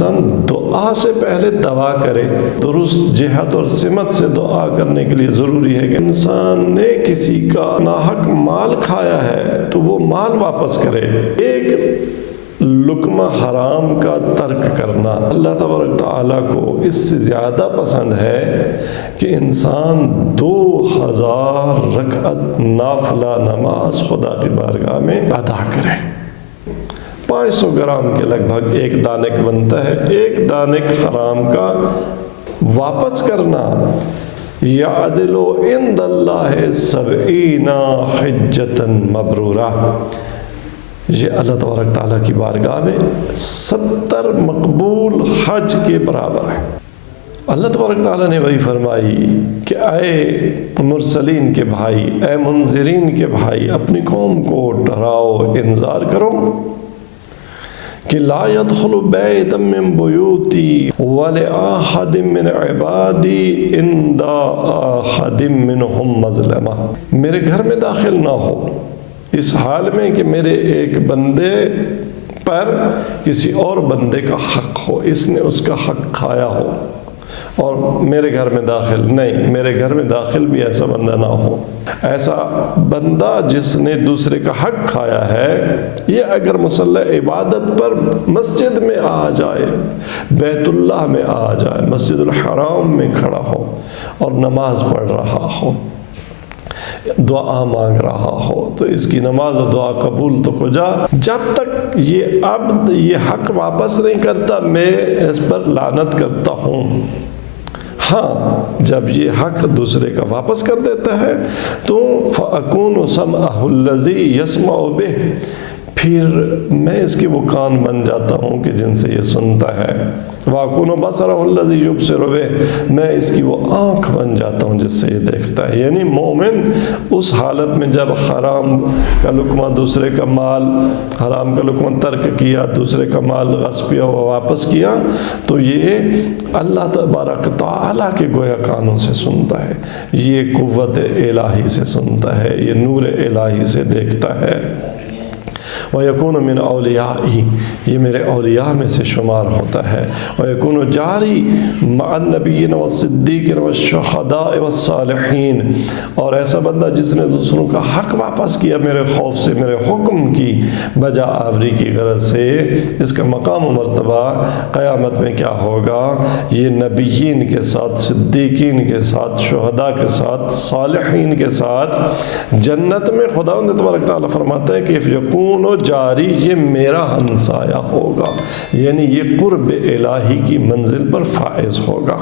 انسان دعا سے پہلے دوا کرے۔ درست جہت اور سمت سے دعا کرنے کے لیے ضروری ہے کہ انسان نے کسی کا ناحق مال کھایا ہے تو وہ مال واپس کرے۔ ایک لقمہ حرام کا ترک کرنا اللہ تبارک تعالیٰ کو اس سے زیادہ پسند ہے کہ انسان 2000 رکعت نافلہ نماز خدا کی بارگاہ میں ادا کرے۔ 500 گرام کے لگ بھگ ایک دانک بنتا ہے۔ ایک دانک حرام کا واپس کرنا یعدل عند اللہ 70 حجۃ مبرورہ، یہ اللہ تبارک تعالیٰ کی بارگاہ میں 70 مقبول حج کے برابر ہے۔ اللہ تبارک تعالیٰ نے وہی فرمائی کہ اے مرسلین کے بھائی، اے منذرین کے بھائی، اپنی قوم کو ڈراؤ، انذار کرو کہ لا يدخل بیتا من بیوتی ولأحد من عبادی عند احد منہم مظلمہ، میرے گھر میں داخل نہ ہو اس حال میں کہ میرے ایک بندے پر کسی اور بندے کا حق ہو، اس نے اس کا حق کھایا ہو اور میرے گھر میں داخل نہیں، میرے گھر میں داخل بھی ایسا بندہ نہ ہو۔ ایسا بندہ جس نے دوسرے کا حق کھایا ہے، یہ اگر مصلی عبادت پر مسجد میں آ جائے، بیت اللہ میں آ جائے، مسجد الحرام میں کھڑا ہو اور نماز پڑھ رہا ہو، دعا مانگ رہا ہو، تو اس کی نماز و دعا قبول تو ہو جا۔ جب تک یہ عبد یہ حق واپس نہیں کرتا، میں اس پر لعنت کرتا ہوں۔ ہاں، جب یہ حق دوسرے کا واپس کر دیتا ہے تو فَأَكُونُ سَمْعَهُ الَّذِي يَسْمَعُ بِهِ، پھر میں اس کے وہ کان بن جاتا ہوں کہ جن سے یہ سنتا ہے۔ وَأَكُونُ بَصَرَهُ الَّذِي يُبْصِرُ بِهِ، میں اس کی وہ آنکھ بن جاتا ہوں جس سے یہ دیکھتا ہے۔ یعنی مومن اس حالت میں جب حرام کا لقمہ دوسرے کا مال، حرام کا لقمہ ترک کیا، دوسرے کا مال غصب کیا و واپس کیا، تو یہ اللہ تبارک تعالیٰ کے گویا کانوں سے سنتا ہے، یہ قوت الہی سے سنتا ہے، یہ نور الہی سے دیکھتا ہے۔ وَيَكُونُ مِنْ أَوْلِيَائِهِ، یہ میرے اولیاء میں سے شمار ہوتا ہے۔ وَيَكُونُ جَارِي مَعَ النَّبِيِّينَ وَالصِّدِّيقِينَ وَالشُّهَدَاءِ وَالصَّالِحِينَ، اور ایسا بندہ جس نے دوسروں کا حق واپس کیا میرے خوف سے، میرے حکم کی بجا آوری کی غرض سے، اس کا مقام و مرتبہ قیامت میں کیا ہوگا؟ یہ نبیین کے ساتھ، صدیقین کے ساتھ، شہداء کے ساتھ، صالحین کے ساتھ جنت میں خداوند تبارک تعالیٰ فرماتا ہے کہ یکون جاری، یہ میرا ہمسایہ ہوگا، یعنی یہ قرب الہی کی منزل پر فائز ہوگا۔